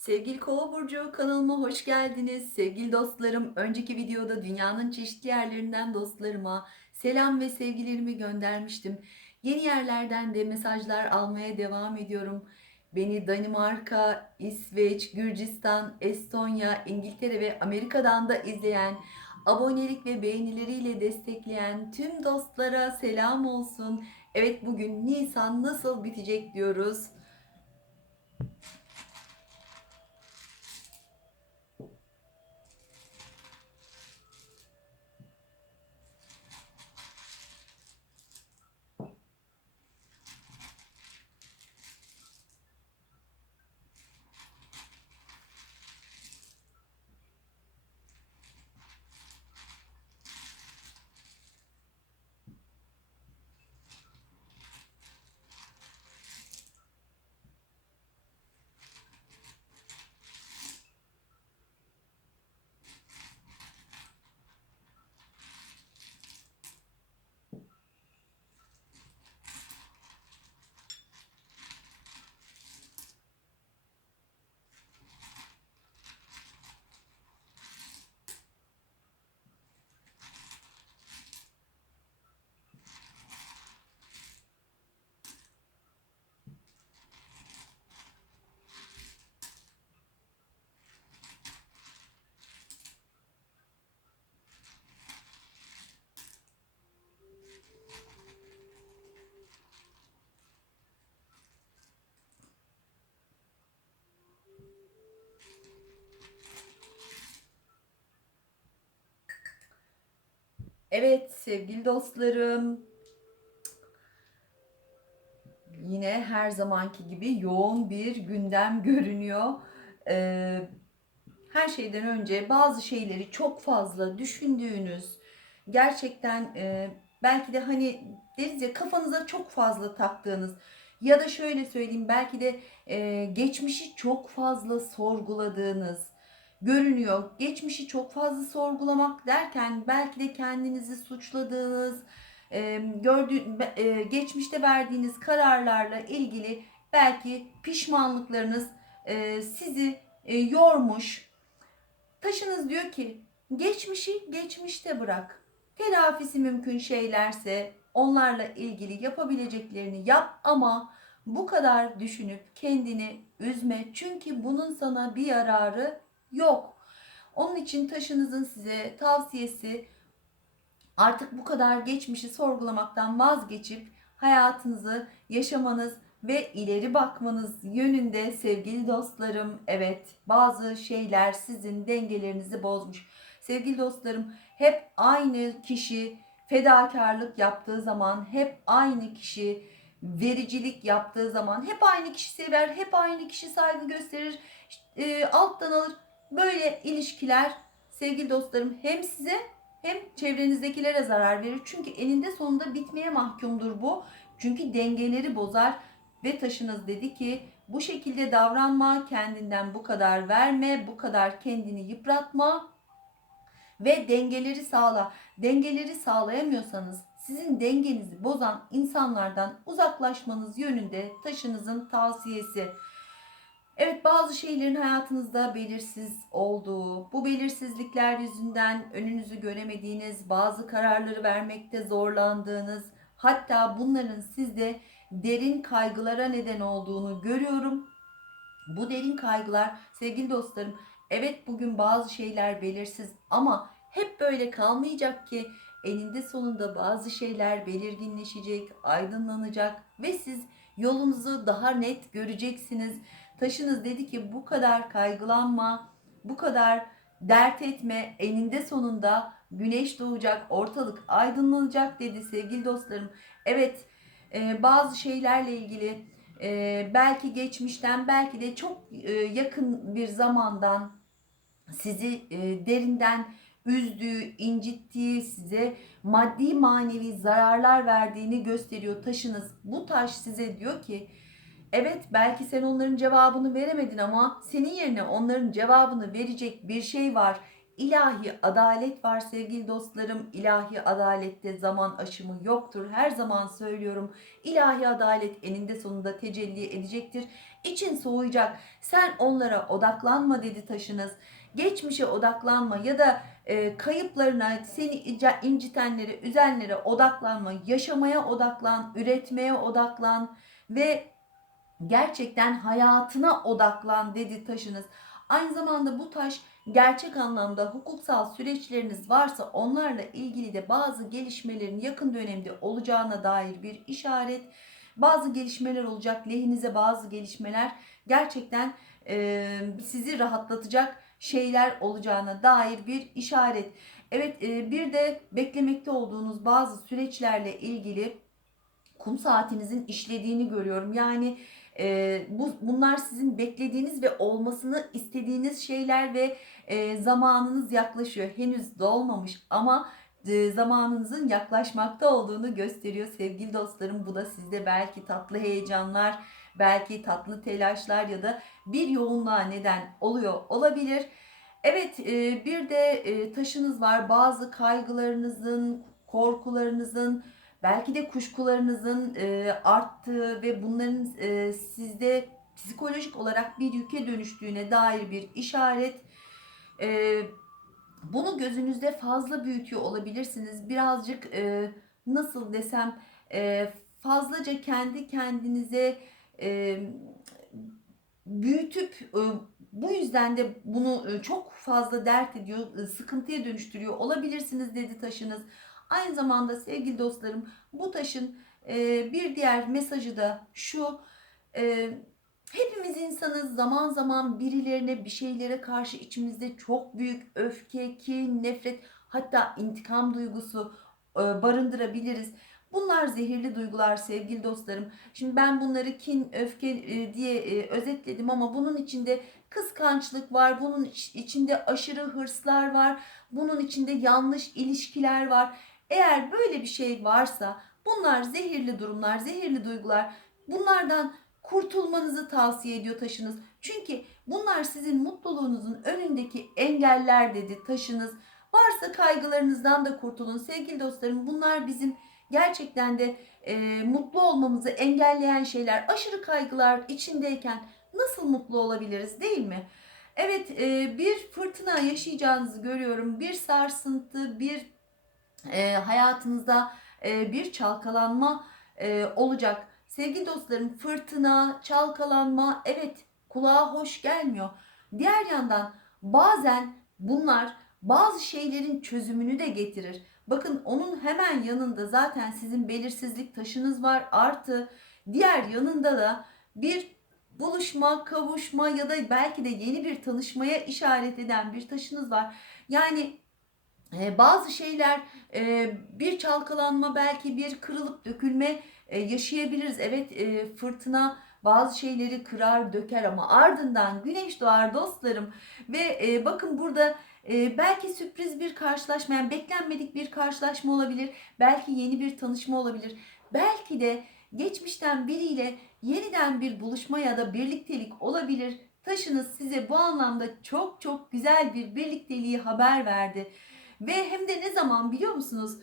Sevgili Kova burcu kanalıma hoş geldiniz. Sevgili dostlarım, önceki videoda dünyanın çeşitli yerlerinden dostlarıma selam ve sevgilerimi göndermiştim. Yeni yerlerden de mesajlar almaya devam ediyorum. Beni Danimarka, İsveç, Gürcistan, Estonya, İngiltere ve Amerika'dan da izleyen, abonelik ve beğenileriyle destekleyen tüm dostlara selam olsun. Evet bugün Nisan nasıl bitecek diyoruz. Evet sevgili dostlarım. Yine her zamanki gibi yoğun bir gündem görünüyor. Ee, her şeyden önce bazı şeyleri çok fazla düşündüğünüz, gerçekten e, belki de hani deriz ya kafanıza çok fazla taktığınız ya da şöyle söyleyeyim belki de e, geçmişi çok fazla sorguladığınız görünüyor. Geçmişi çok fazla sorgulamak derken belki de kendinizi suçladığınız, gördüğü, geçmişte verdiğiniz kararlarla ilgili belki pişmanlıklarınız sizi yormuş. Taşınız diyor ki geçmişi geçmişte bırak. Telafisi mümkün şeylerse onlarla ilgili yapabileceklerini yap ama bu kadar düşünüp kendini üzme. Çünkü bunun sana bir yararı yok. Onun için taşınızın size tavsiyesi artık bu kadar geçmişi sorgulamaktan vazgeçip hayatınızı yaşamanız ve ileri bakmanız yönünde sevgili dostlarım. Evet, bazı şeyler sizin dengelerinizi bozmuş. Sevgili dostlarım, hep aynı kişi fedakarlık yaptığı zaman, hep aynı kişi vericilik yaptığı zaman, hep aynı kişi sever, hep aynı kişi saygı gösterir, e, alttan alır. Böyle ilişkiler sevgili dostlarım hem size hem çevrenizdekilere zarar verir. Çünkü eninde sonunda bitmeye mahkumdur bu. Çünkü dengeleri bozar ve taşınız dedi ki bu şekilde davranma, kendinden bu kadar verme, bu kadar kendini yıpratma ve dengeleri sağla. Dengeleri sağlayamıyorsanız sizin dengenizi bozan insanlardan uzaklaşmanız yönünde taşınızın tavsiyesi. Evet bazı şeylerin hayatınızda belirsiz olduğu, bu belirsizlikler yüzünden önünüzü göremediğiniz, bazı kararları vermekte zorlandığınız, hatta bunların sizde derin kaygılara neden olduğunu görüyorum. Bu derin kaygılar sevgili dostlarım, evet bugün bazı şeyler belirsiz ama hep böyle kalmayacak ki eninde sonunda bazı şeyler belirginleşecek, aydınlanacak ve siz yolunuzu daha net göreceksiniz. Taşınız dedi ki bu kadar kaygılanma, bu kadar dert etme. Eninde sonunda güneş doğacak, ortalık aydınlanacak dedi sevgili dostlarım. Evet e, bazı şeylerle ilgili e, belki geçmişten belki de çok e, yakın bir zamandan sizi e, derinden üzdüğü, incittiği, size maddi manevi zararlar verdiğini gösteriyor taşınız. Bu taş size diyor ki Evet belki sen onların cevabını veremedin ama senin yerine onların cevabını verecek bir şey var. ilahi adalet var sevgili dostlarım. İlahi adalette zaman aşımı yoktur. Her zaman söylüyorum. İlahi adalet eninde sonunda tecelli edecektir. İçin soğuyacak. Sen onlara odaklanma dedi taşınız. Geçmişe odaklanma ya da e, kayıplarına, seni incitenlere, üzenlere odaklanma. Yaşamaya odaklan, üretmeye odaklan ve gerçekten hayatına odaklan dedi taşınız. Aynı zamanda bu taş gerçek anlamda hukuksal süreçleriniz varsa onlarla ilgili de bazı gelişmelerin yakın dönemde olacağına dair bir işaret. Bazı gelişmeler olacak, lehinize bazı gelişmeler gerçekten e, sizi rahatlatacak şeyler olacağına dair bir işaret. Evet e, bir de beklemekte olduğunuz bazı süreçlerle ilgili kum saatinizin işlediğini görüyorum. Yani e, bu bunlar sizin beklediğiniz ve olmasını istediğiniz şeyler ve e, zamanınız yaklaşıyor. Henüz dolmamış ama e, zamanınızın yaklaşmakta olduğunu gösteriyor sevgili dostlarım. Bu da sizde belki tatlı heyecanlar, belki tatlı telaşlar ya da bir yoğunluğa neden oluyor olabilir. Evet e, bir de e, taşınız var. Bazı kaygılarınızın, korkularınızın, belki de kuşkularınızın e, arttığı ve bunların e, sizde psikolojik olarak bir yüke dönüştüğüne dair bir işaret. E, bunu gözünüzde fazla büyütüyor olabilirsiniz. Birazcık e, nasıl desem e, fazlaca kendi kendinize e, büyütüp e, bu yüzden de bunu e, çok fazla dert ediyor, e, sıkıntıya dönüştürüyor olabilirsiniz dedi taşınız. Aynı zamanda sevgili dostlarım bu taşın e, bir diğer mesajı da şu. E, hepimiz insanız zaman zaman birilerine bir şeylere karşı içimizde çok büyük öfke, kin, nefret hatta intikam duygusu e, barındırabiliriz. Bunlar zehirli duygular sevgili dostlarım. Şimdi ben bunları kin, öfke e, diye e, özetledim ama bunun içinde kıskançlık var, bunun iç- içinde aşırı hırslar var, bunun içinde yanlış ilişkiler var. Eğer böyle bir şey varsa bunlar zehirli durumlar, zehirli duygular. Bunlardan kurtulmanızı tavsiye ediyor taşınız. Çünkü bunlar sizin mutluluğunuzun önündeki engeller dedi taşınız. Varsa kaygılarınızdan da kurtulun sevgili dostlarım. Bunlar bizim gerçekten de e, mutlu olmamızı engelleyen şeyler. Aşırı kaygılar içindeyken nasıl mutlu olabiliriz değil mi? Evet e, bir fırtına yaşayacağınızı görüyorum. Bir sarsıntı, bir e, hayatınızda e, bir çalkalanma e, olacak. Sevgili dostlarım fırtına, çalkalanma evet kulağa hoş gelmiyor. Diğer yandan bazen bunlar bazı şeylerin çözümünü de getirir. Bakın onun hemen yanında zaten sizin belirsizlik taşınız var. Artı diğer yanında da bir buluşma, kavuşma ya da belki de yeni bir tanışmaya işaret eden bir taşınız var. Yani bazı şeyler e, bir çalkalanma belki bir kırılıp dökülme e, yaşayabiliriz. Evet e, fırtına bazı şeyleri kırar döker ama ardından güneş doğar dostlarım. Ve bakın burada belki sürpriz bir karşılaşma yani beklenmedik bir karşılaşma olabilir. Belki yeni bir tanışma olabilir. Belki de geçmişten biriyle yeniden bir buluşma ya da birliktelik olabilir. Taşınız size bu anlamda çok çok güzel bir birlikteliği haber verdi. Ve hem de ne zaman biliyor musunuz?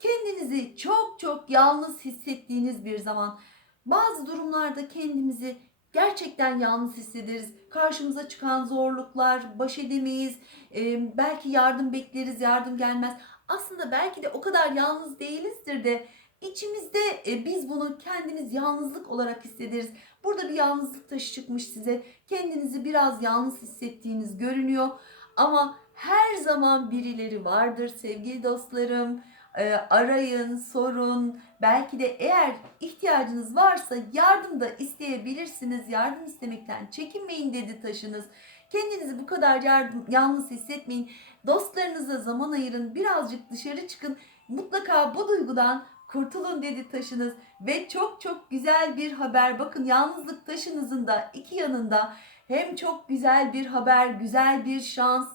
Kendinizi çok çok yalnız hissettiğiniz bir zaman. Bazı durumlarda kendimizi gerçekten yalnız hissederiz. Karşımıza çıkan zorluklar, baş edemeyiz. Ee, belki yardım bekleriz, yardım gelmez. Aslında belki de o kadar yalnız değilizdir de içimizde e, biz bunu kendimiz yalnızlık olarak hissederiz. Burada bir yalnızlık taşı çıkmış size. Kendinizi biraz yalnız hissettiğiniz görünüyor. Ama her zaman birileri vardır sevgili dostlarım. Ee, arayın, sorun. Belki de eğer ihtiyacınız varsa yardım da isteyebilirsiniz. Yardım istemekten çekinmeyin dedi taşınız. Kendinizi bu kadar yardım, yalnız hissetmeyin. Dostlarınıza zaman ayırın. Birazcık dışarı çıkın. Mutlaka bu duygudan kurtulun dedi taşınız. Ve çok çok güzel bir haber. Bakın yalnızlık taşınızın da iki yanında hem çok güzel bir haber, güzel bir şans,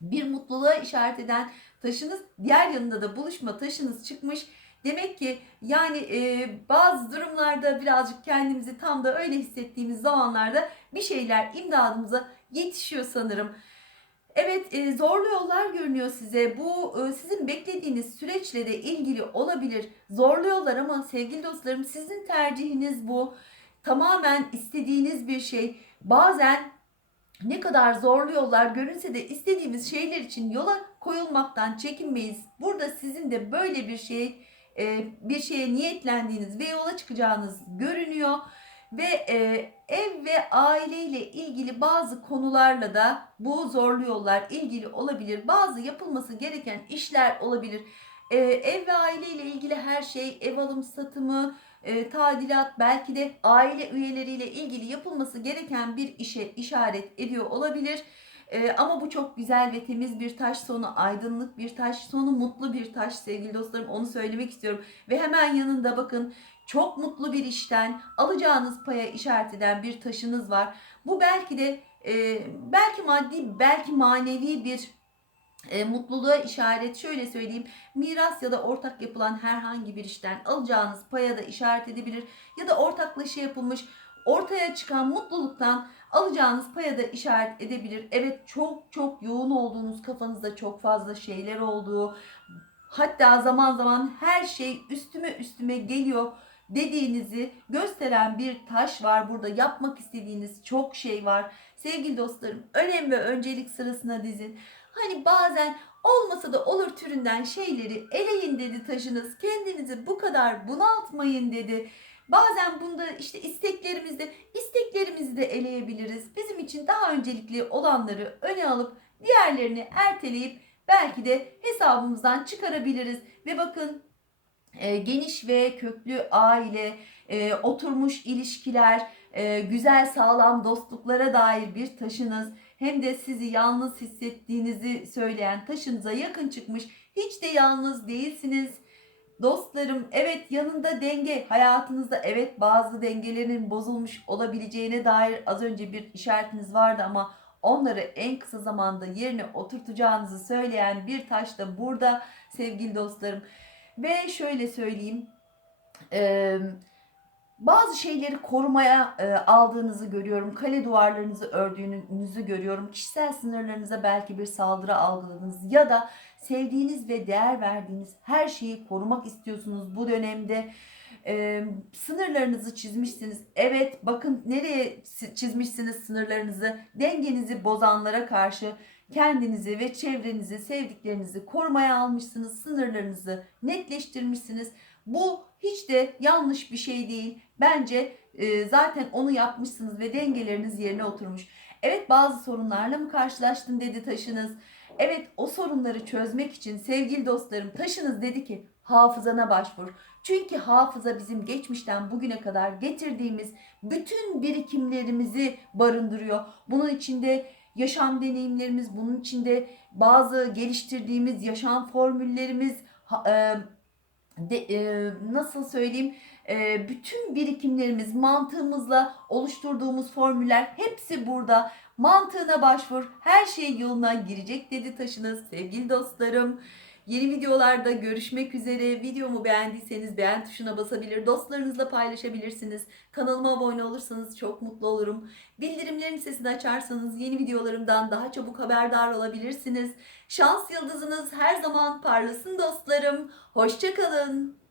bir mutluluğa işaret eden taşınız diğer yanında da buluşma taşınız çıkmış. Demek ki yani e, bazı durumlarda birazcık kendimizi tam da öyle hissettiğimiz zamanlarda bir şeyler imdadımıza yetişiyor sanırım. Evet, e, zorlu yollar görünüyor size. Bu e, sizin beklediğiniz süreçle de ilgili olabilir. Zorlu yollar ama sevgili dostlarım sizin tercihiniz bu. Tamamen istediğiniz bir şey. Bazen ne kadar zorlu yollar görünse de istediğimiz şeyler için yola koyulmaktan çekinmeyiz. Burada sizin de böyle bir şey e, bir şeye niyetlendiğiniz ve yola çıkacağınız görünüyor ve e, ev ve aile ile ilgili bazı konularla da bu zorlu yollar ilgili olabilir. Bazı yapılması gereken işler olabilir. E, ev ve aile ile ilgili her şey, ev alım satımı, e, tadilat, belki de aile üyeleriyle ilgili yapılması gereken bir işe işaret ediyor olabilir. E, ama bu çok güzel ve temiz bir taş sonu, aydınlık bir taş sonu, mutlu bir taş sevgili dostlarım. Onu söylemek istiyorum. Ve hemen yanında bakın çok mutlu bir işten alacağınız paya işaret eden bir taşınız var. Bu belki de e, belki maddi belki manevi bir e, mutluluğa işaret şöyle söyleyeyim miras ya da ortak yapılan herhangi bir işten alacağınız paya da işaret edebilir ya da ortaklaşa yapılmış ortaya çıkan mutluluktan alacağınız paya da işaret edebilir. Evet çok çok yoğun olduğunuz kafanızda çok fazla şeyler olduğu hatta zaman zaman her şey üstüme üstüme geliyor dediğinizi gösteren bir taş var burada. Yapmak istediğiniz çok şey var. Sevgili dostlarım önem ve öncelik sırasına dizin. Hani bazen olmasa da olur türünden şeyleri eleyin dedi taşınız. Kendinizi bu kadar bunaltmayın dedi. Bazen bunda işte isteklerimizde isteklerimizi de eleyebiliriz. Bizim için daha öncelikli olanları öne alıp diğerlerini erteleyip belki de hesabımızdan çıkarabiliriz. Ve bakın e, geniş ve köklü aile, e, oturmuş ilişkiler, e, güzel sağlam dostluklara dair bir taşınız hem de sizi yalnız hissettiğinizi söyleyen taşınıza yakın çıkmış. Hiç de yalnız değilsiniz. Dostlarım evet yanında denge hayatınızda evet bazı dengelerin bozulmuş olabileceğine dair az önce bir işaretiniz vardı ama onları en kısa zamanda yerine oturtacağınızı söyleyen bir taş da burada sevgili dostlarım. Ve şöyle söyleyeyim. Eee bazı şeyleri korumaya e, aldığınızı görüyorum. Kale duvarlarınızı ördüğünüzü görüyorum. Kişisel sınırlarınıza belki bir saldırı algıladınız ya da sevdiğiniz ve değer verdiğiniz her şeyi korumak istiyorsunuz bu dönemde. E, sınırlarınızı çizmişsiniz. Evet bakın nereye çizmişsiniz sınırlarınızı. Dengenizi bozanlara karşı kendinizi ve çevrenizi, sevdiklerinizi korumaya almışsınız. Sınırlarınızı netleştirmişsiniz. Bu hiç de yanlış bir şey değil. Bence e, zaten onu yapmışsınız ve dengeleriniz yerine oturmuş. Evet bazı sorunlarla mı karşılaştın dedi taşınız. Evet o sorunları çözmek için sevgili dostlarım taşınız dedi ki hafızana başvur. Çünkü hafıza bizim geçmişten bugüne kadar getirdiğimiz bütün birikimlerimizi barındırıyor. Bunun içinde yaşam deneyimlerimiz, bunun içinde bazı geliştirdiğimiz yaşam formüllerimiz, e, de, e, nasıl söyleyeyim e, bütün birikimlerimiz mantığımızla oluşturduğumuz formüller hepsi burada. Mantığına başvur her şey yoluna girecek dedi taşınız sevgili dostlarım. Yeni videolarda görüşmek üzere. Videomu beğendiyseniz beğen tuşuna basabilir, dostlarınızla paylaşabilirsiniz. Kanalıma abone olursanız çok mutlu olurum. Bildirimlerin sesini açarsanız yeni videolarımdan daha çabuk haberdar olabilirsiniz. Şans yıldızınız her zaman parlasın dostlarım. Hoşçakalın.